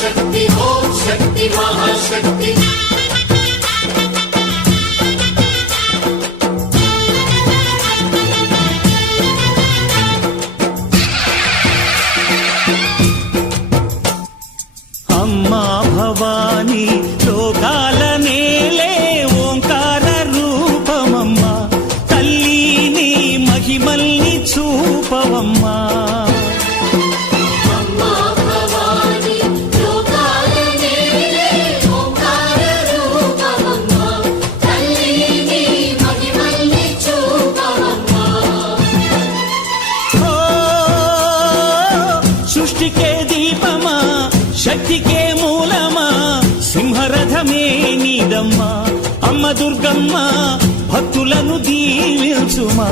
शक्ति ओम शक्ति महाशक्ति अम्मा भवानी लोकाल नेले ओंकार रूपमम्मा तल्ली नी महिमल्नि चूपवम्मा సృష్టికే దీపమా శక్తికే మూలమా సింహరథమే నీదమ్మా అమ్మ దుర్గమ్మ భక్తులను దీవించుమా